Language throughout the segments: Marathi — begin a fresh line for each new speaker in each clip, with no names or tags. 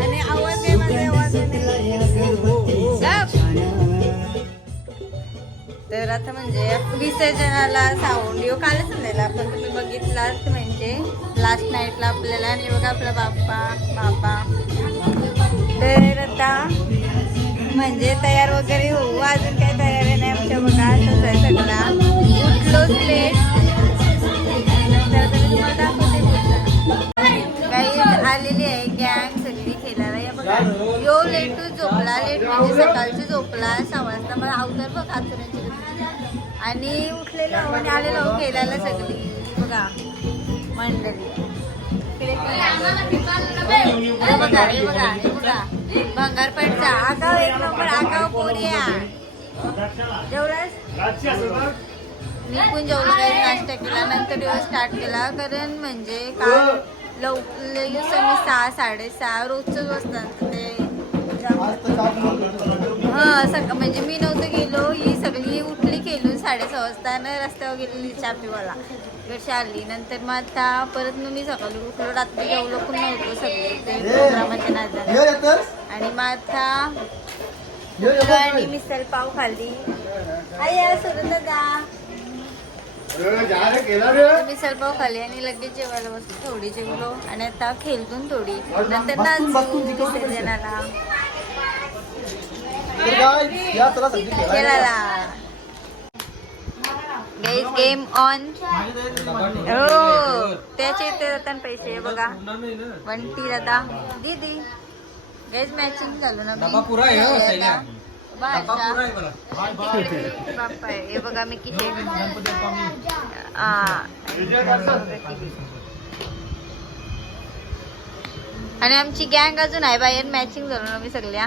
आणि आवाज आहे माझा आवाज. तर आता म्हणजे विसर्जनाला साऊंड यो कालच झालेला पण तुम्ही बघितलात म्हणजे लास्ट नाईटला आपल्याला. आणि बघा आपला बाप्पा बाबा. तर आता म्हणजे तयार वगैरे होऊ. अजून काही तयारी नाही आमच्या बघा. तसं आहे सगळा उठलोच लेट झोपला लेट म्हणजे सकाळची झोपला सहा वाजता मला अवतर बघ आचऱ्यांची आणि उठलेलो आणि आलेलो आहो खेळायला सगळी. बघा मंडळी. इकडे हे बघा हे बघा हे बघा. भंगारपेठचा आगाव एक नंबर आगाव पोरिया जेवढाच मी पण जेवढं काही नाश्ता केला नंतर दिवस स्टार्ट केला. कारण म्हणजे काल लवकर लई सहा साडेसहा रोजच असतात ते हा सक म्हणजे मी नव्हतं गेलो. ही सगळी उठली खेळून साडेसहा वाजता न रस्त्यावर गेलेली चहा पिवाला घरची आली. नंतर मग आता परत मग मी सकाळी उठलो. रात्री जेवलो पण नव्हतो सगळे. ते प्रोग्रामाच्या नादात. आणि मग आता आणि मिसळ पाव खाल्ली. जा. मिसळ पाव खाल्ली आणि लगेच जेवायला बसलो. थोडी जेवलो. आणि आता खेळतून थोडी. नंतर खेळायला गाईज गेम ऑन हो त्याचे ते जातात पैसे बघा. वंटी दादा दीदी गाईज मॅचिंग झालो ना
डबा पुरा आहे हो, सैल्या.
आहे. हे बघा मी किती हा. आणि आमची गँग अजून आहे बाहेर मॅचिंग झालो ना मी सगळ्या.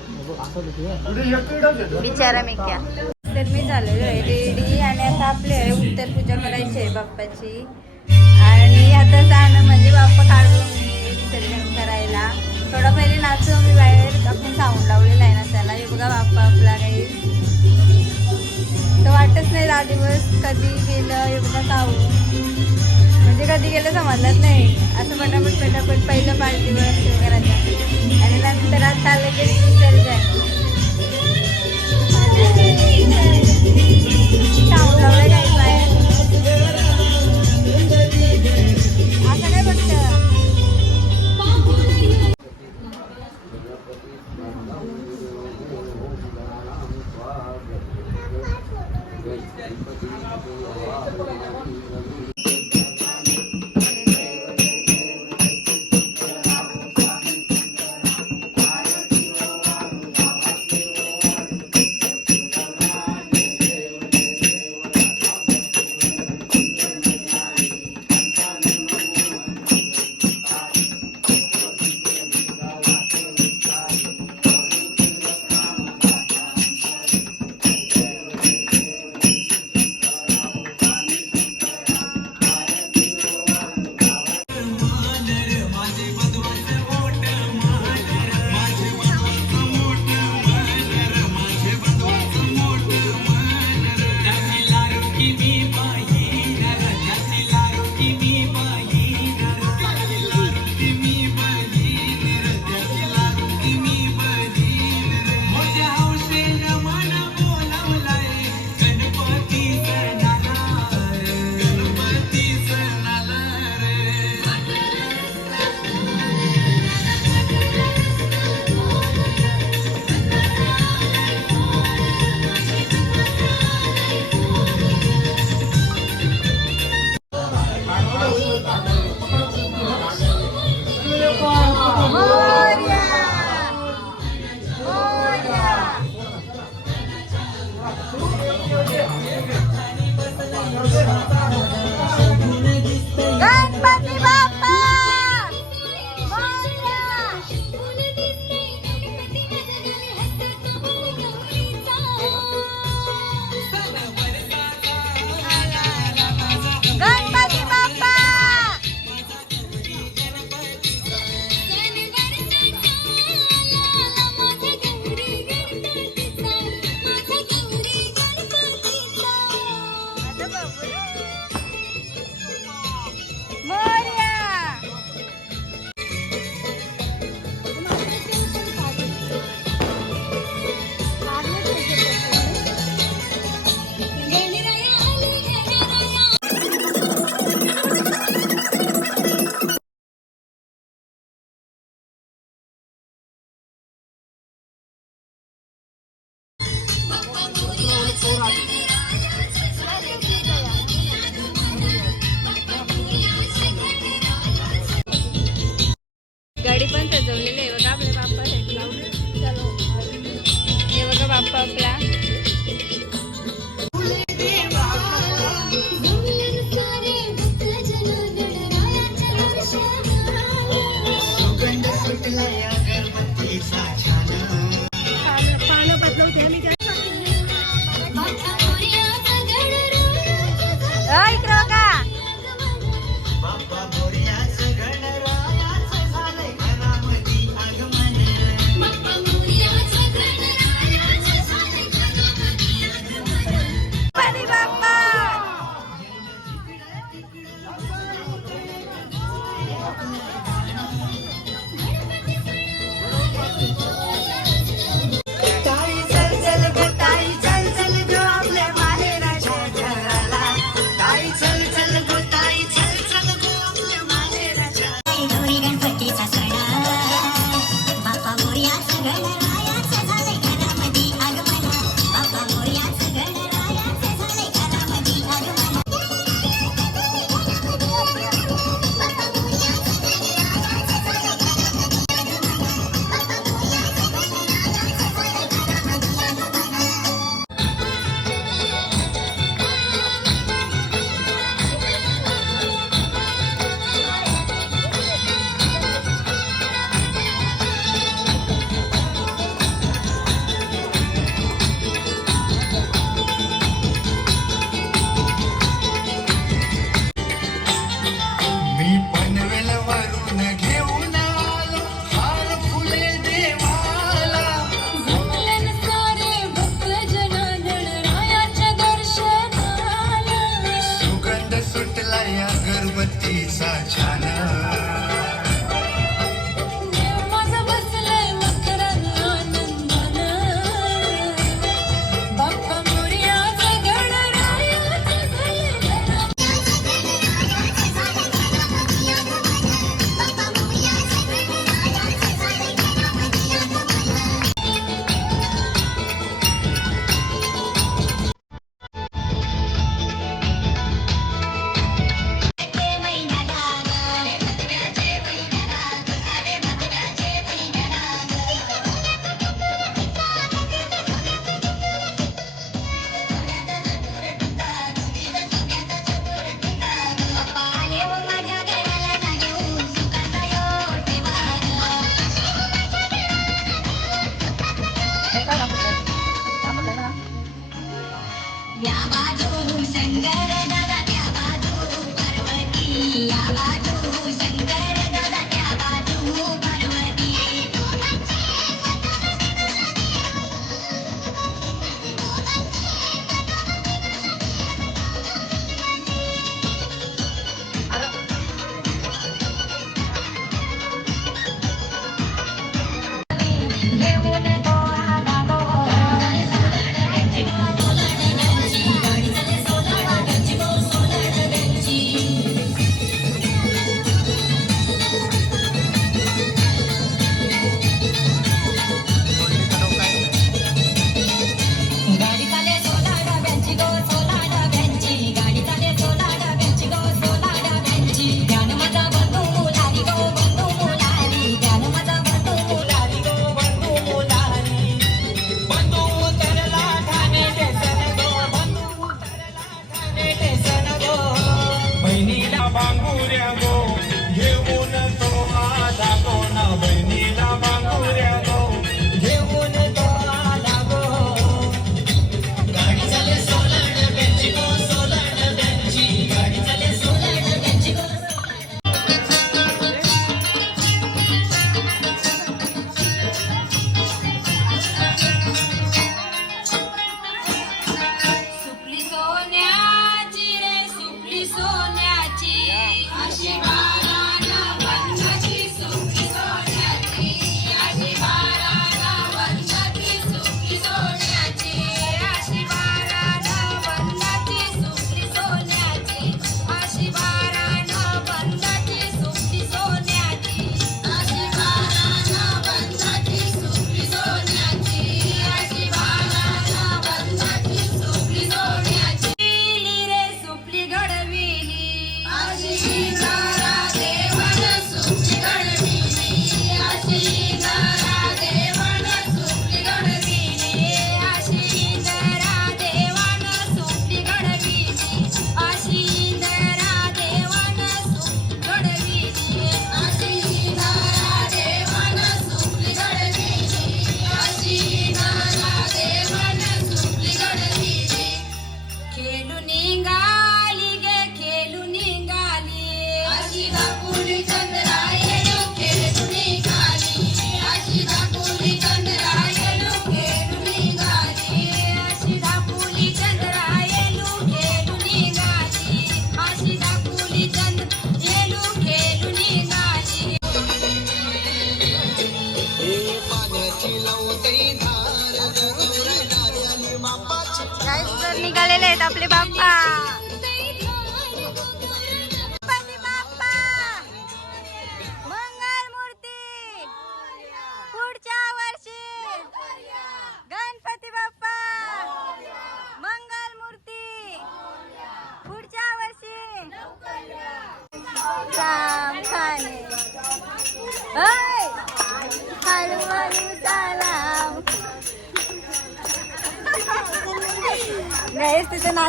बिचारा मी क्या तर मी झालेलो आहे रेडी आणि आता आपले आहे उत्तर पूजा करायची आहे बाप्पाची. आणि आता जाणं म्हणजे बाप्पा काढून विसर्जन करायला. थोडा पहिले नाचू मी बाहेर. आपण साऊंड लावलेला आहे ना त्याला. हे बघा बाप्पा आपला काही. तर वाटच नाही दहा दिवस कधी गेलं हे बघा साऊंड म्हणजे कधी गेलं समजलंच नाही. असं पटापट पटापट पहिलं पाच दिवस हे आणि नंतर आता लगेच विसर्जन साऊंड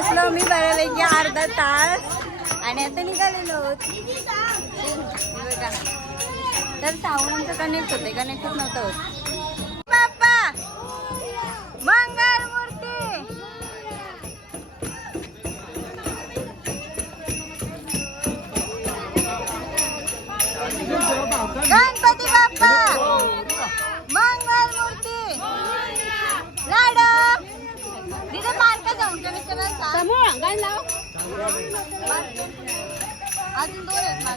बसलो मी बऱ्यापैकी अर्धा तास. आणि आता निघालेलो तर साऊंडचं आमचं कनेक्ट होते कनेक्टच नव्हतं होत. 怎么往干捞？二斤多点嘛。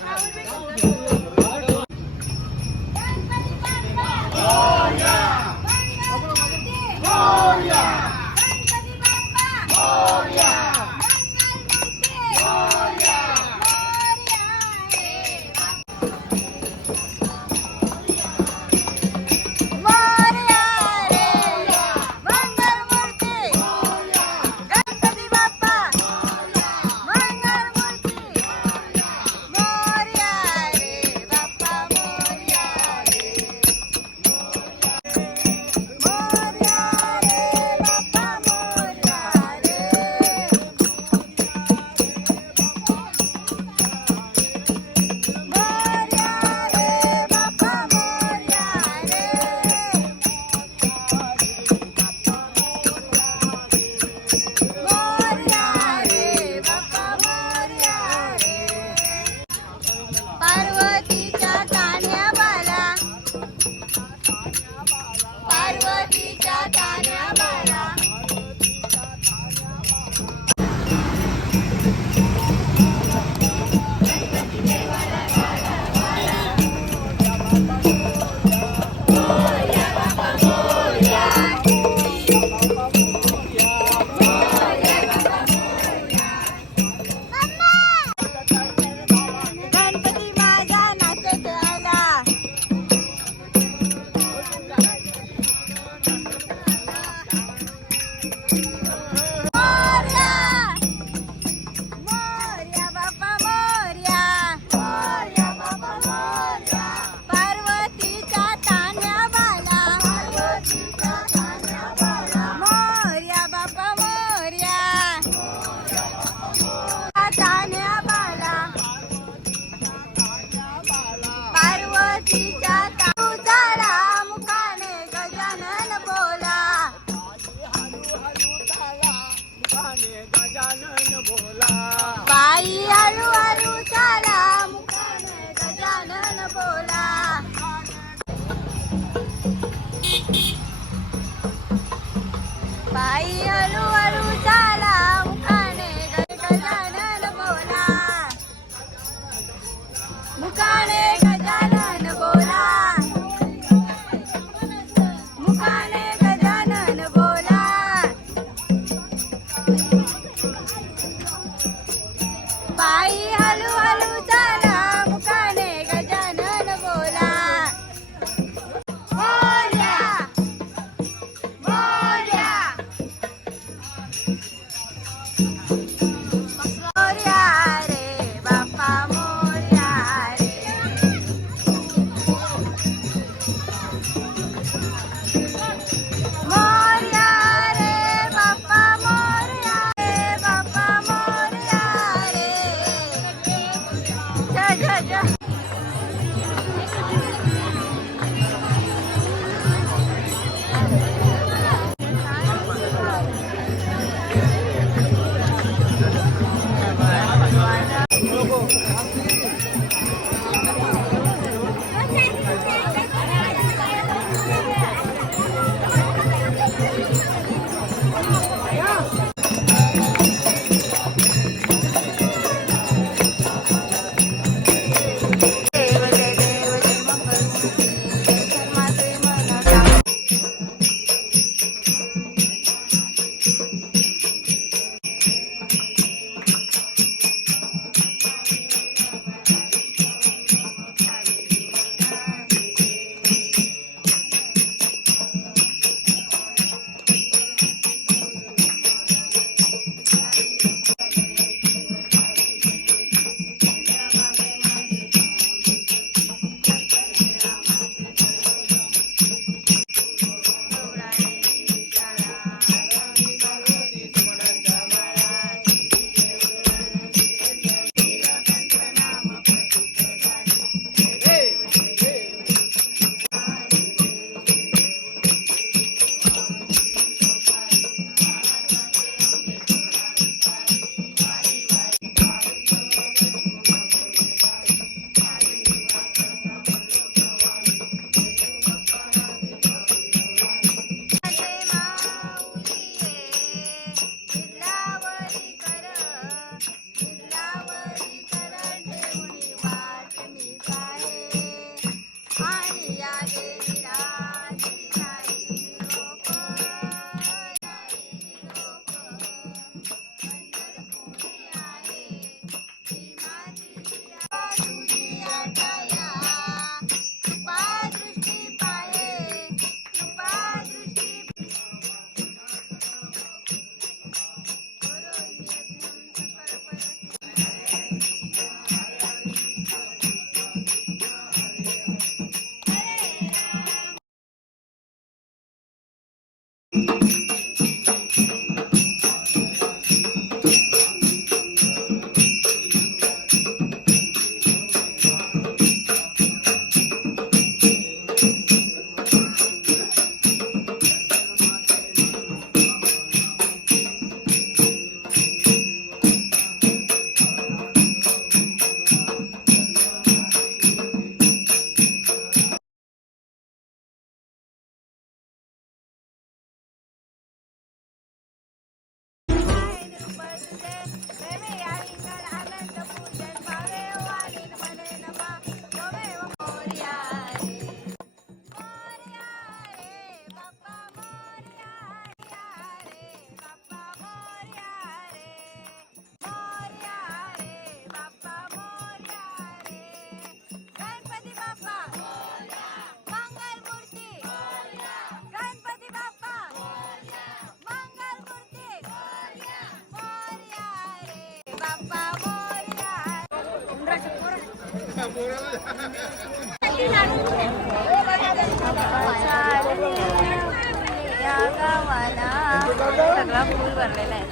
सगळा फुल भरलेला आहे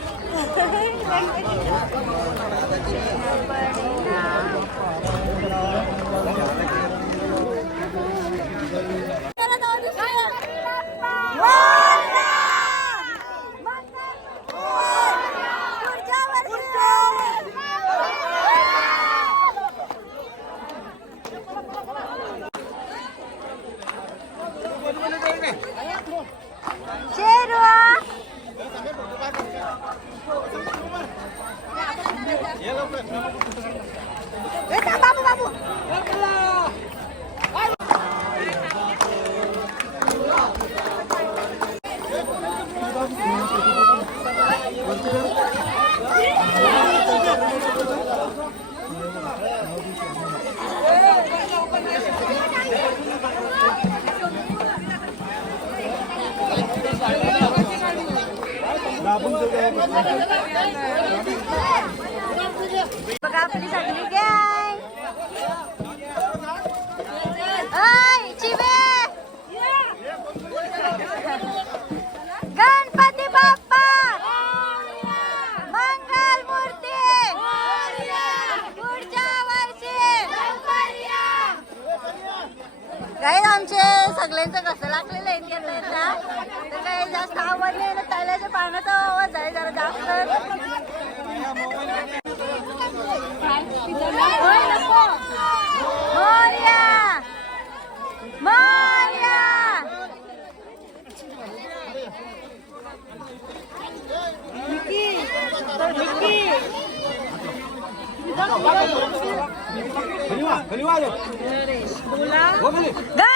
शेरवा बाबू बाबू बघा आपली सगळी gang Kaliwa, kaliwa. Bola. Go!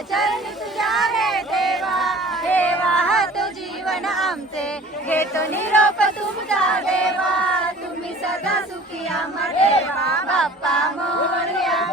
चरणी तुझ्या रे देवा हे वाहत जीवन आमचे. घेतो निरोप तुमचा देवा. तुम्ही सदा सुखी आम्हा देवा. बाप्पा मोरया.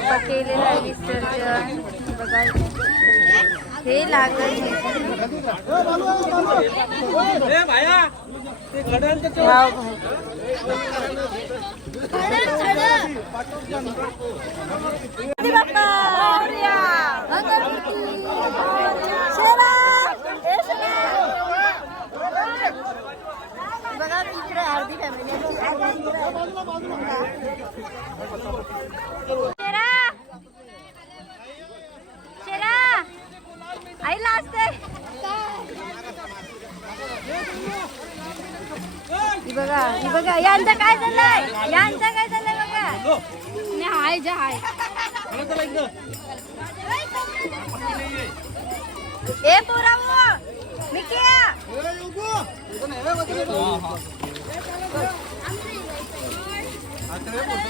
बाप्पा केलेलं आहे विसर्जन. बघा. हे लागल वाव. भाऊ. મજા આવે. એ પુરાવો મિકિયા. એ ઉગો તને હવે વચ્ચે હા. હા આ તો એ બોલ